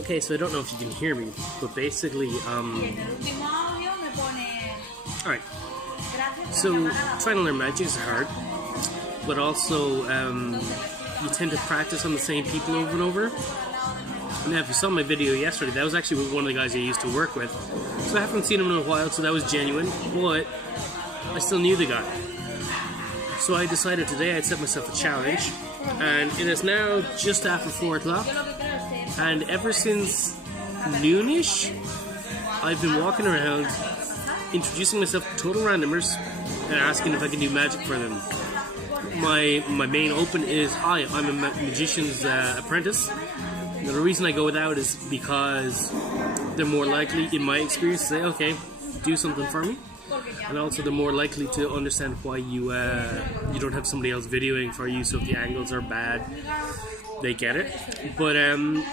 Okay, so I don't know if you can hear me, but basically, alright. So, trying to learn magic is hard, but also, you tend to practice on the same people over and over. Now, if you saw my video yesterday, that was actually with one of the guys I used to work with. So I haven't seen him in a while, so that was genuine, but I still knew the guy. So I decided today I'd set myself a challenge, and it is now just after 4 o'clock, and ever since noonish, I've been walking around, introducing myself to total randomers, and asking if I can do magic for them. My main open is, hi, I'm a magician's apprentice. Now, the reason I go without is because they're more likely, in my experience, to say, okay, do something for me. And also they're more likely to understand why you don't have somebody else videoing for you, so if the angles are bad, they get it. But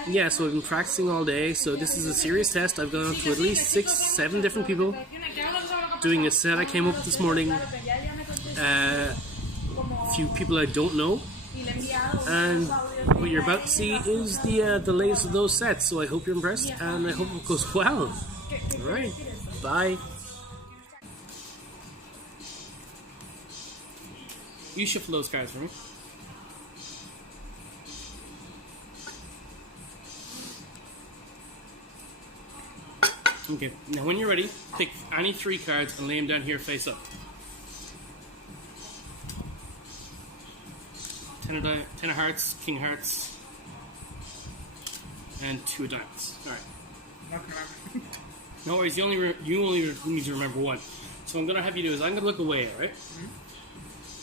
yeah, so I've been practicing all day, so this is a serious test. I've gone up to at least 6-7 different people, doing a set I came up with this morning, a few people I don't know, and what you're about to see is the latest of those sets, so I hope you're impressed, and I hope it goes well. Alright, bye. You shuffle those cards for me. Okay, now when you're ready, pick any 3 cards and lay them down here face up. 10 of hearts, king of hearts, and 2 of diamonds. Alright. No worries, you only need to remember 1. So what I'm going to have you do is I'm going to look away, alright?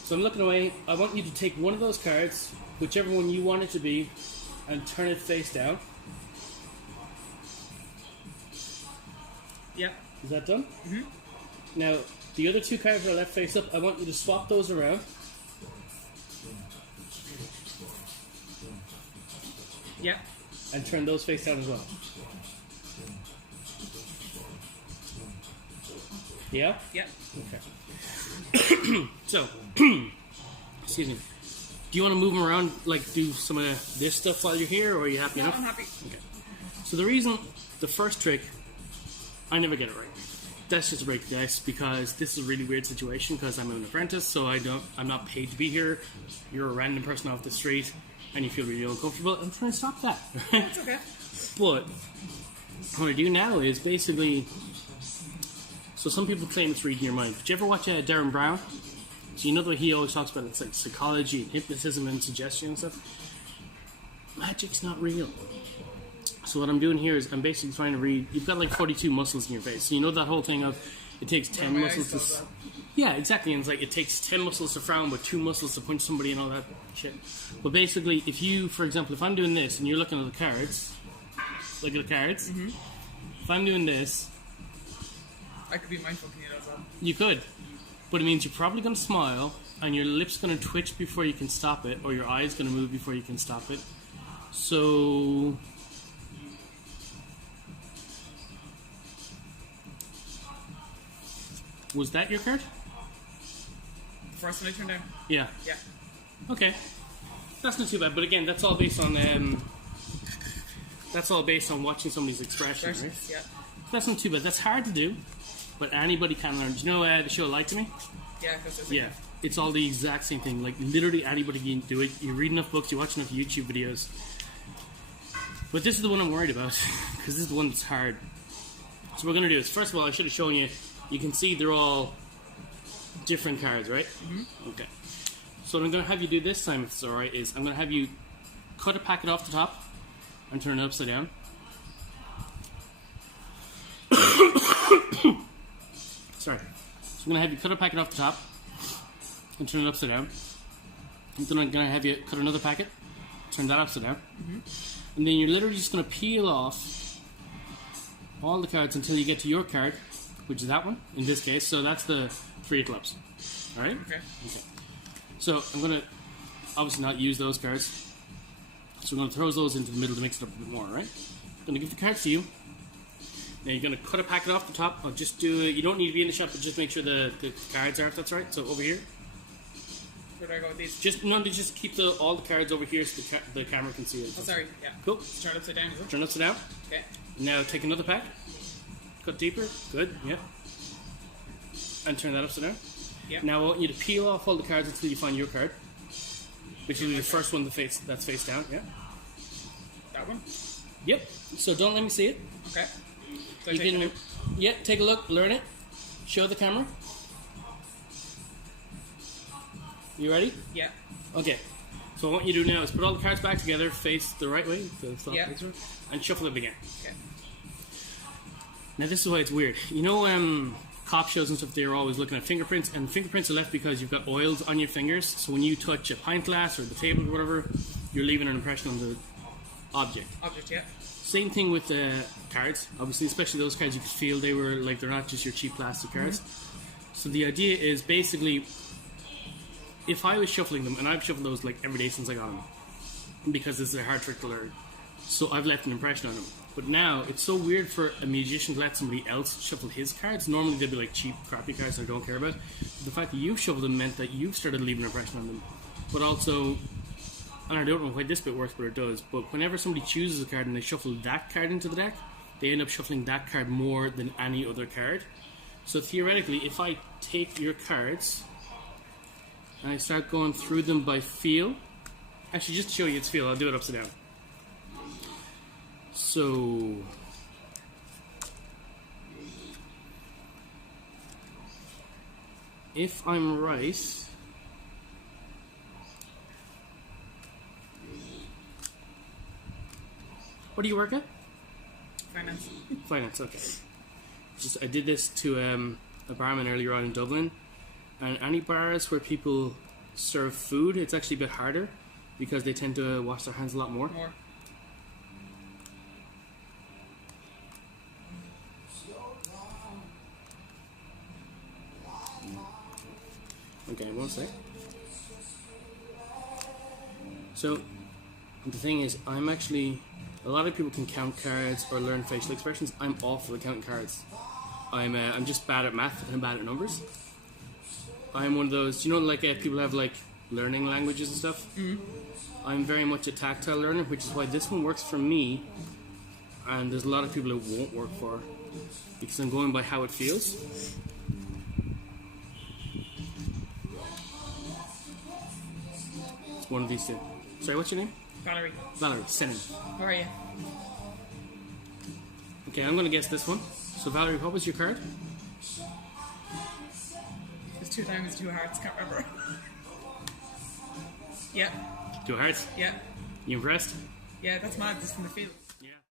So I'm looking away. I want you to take one of those cards, whichever one you want it to be, and turn it face down. Yeah. Is that done? Now, the other 2 cards that are left face up, I want you to swap those around. Yeah. And turn those face down as well. Yeah? Yeah. Okay. So, excuse me. Do you want to move them around, like do some of this stuff while you're here, or are you happy enough? I'm happy. Okay. So the first trick, I never get it right. That's just a break the ice, because this is a really weird situation, because I'm an apprentice, so I'm not paid to be here. You're a random person off the street, and you feel really uncomfortable. I'm trying to stop that. It's okay. But what I do now is basically, so some people claim it's reading your mind. Did you ever watch Darren Brown? So you know that he always talks about it's like psychology and hypnotism and suggestion and stuff. Magic's not real. So what I'm doing here is I'm basically trying to read. You've got like 42 muscles in your face. So you know that whole thing of it takes 10 muscles to... Yeah, exactly. And it's like it takes 10 muscles to frown, but 2 muscles to punch somebody and all that shit. But basically, if you, for example, if I'm doing this and you're looking at the cards, look at the cards. If I'm doing this... I could be mindful, can you know as well? You could. But it means you're probably going to smile, and your lips going to twitch before you can stop it, or your eyes going to move before you can stop it. So... Was that your card? The first one I turned down? Yeah. Yeah. Okay. That's not too bad, but again, that's all based on watching somebody's expression, right? Yeah. That's not too bad. That's hard to do, but anybody can learn. Do you know the show Lie to Me? Yeah, because Yeah. It's all the exact same thing. Like, literally anybody can do it. You read enough books, you watch enough YouTube videos. But this is the one I'm worried about, because this is the one that's hard. So what we're going to do is, first of all, I should have shown you, you can see they're all different cards, right? Okay. So what I'm going to have you do this time, if it's alright, is I'm going to have you cut a packet off the top and turn it upside down. Sorry. So I'm going to have you cut a packet off the top and turn it upside down. And then I'm going to have you cut another packet, turn that upside down. And then you're literally just going to peel off all the cards until you get to your card, which is that one, in this case. So that's the 3 of clubs. Alright? Okay. Okay. So I'm going to obviously not use those cards. So I'm going to throw those into the middle to mix it up a bit more, right? I'm going to give the cards to you. Now you're going to cut a packet off the top. I'll just do it. You don't need to be in the shop, but just make sure the cards are, if that's right. So over here. Where do I go with these? Just keep all the cards over here so the camera can see it. Oh, sorry. Yeah. Cool. Just turn it upside down, is it? Turn it upside down. Okay. Now take another pack. Cut deeper. Good. Yeah. And turn that upside down. Yeah. Now I want you to peel off all the cards until you find your card, which will be the first one that's face down. Yeah. That one? Yep. So don't let me see it. Okay. So You can, yeah, take a look, learn it, show the camera. You ready? Yeah. Okay. So what you do now is put all the cards back together, face the right way, Yeah. and shuffle them again. Okay. Now this is why it's weird. You know, cop shows and stuff, they're always looking at fingerprints, and fingerprints are left because you've got oils on your fingers. So when you touch a pint glass or the table or whatever, you're leaving an impression on the object. Object, yeah. Same thing with the cards, obviously, especially those cards you could feel they're not just your cheap plastic cards. So the idea is basically, if I was shuffling them, and I've shuffled those like every day since I got them, because this is a hard trick to learn, so I've left an impression on them. But now, it's so weird for a musician to let somebody else shuffle his cards. Normally they'd be like cheap, crappy cards that I don't care about. The fact that you shuffled them meant that you've started leaving an impression on them. But also, and I don't know why this bit works, but it does, but whenever somebody chooses a card and they shuffle that card into the deck, they end up shuffling that card more than any other card. So theoretically, if I take your cards and I start going through them by feel, actually just to show you its feel, I'll do it upside down. So if I'm right, what do you work at? Finance. Finance, okay. I did this to a barman earlier on in Dublin, and any bars where people serve food, it's actually a bit harder because they tend to wash their hands a lot more. Okay, one sec. So, the thing is, I'm actually... A lot of people can count cards or learn facial expressions. I'm awful at counting cards. I'm just bad at math and I'm bad at numbers. I'm one of those... You know, like people have like learning languages and stuff? Mm-hmm. I'm very much a tactile learner, which is why this one works for me. And there's a lot of people it won't work for. Because I'm going by how it feels. One of these two. Sorry, what's your name? Valerie. Valerie, Senin. How are you? Okay, I'm going to guess this one. So Valerie, what was your card? There's 2 diamonds, 2 hearts, can't remember. Yeah. 2 hearts? Yeah. You impressed? Yeah, that's mad, just from the field.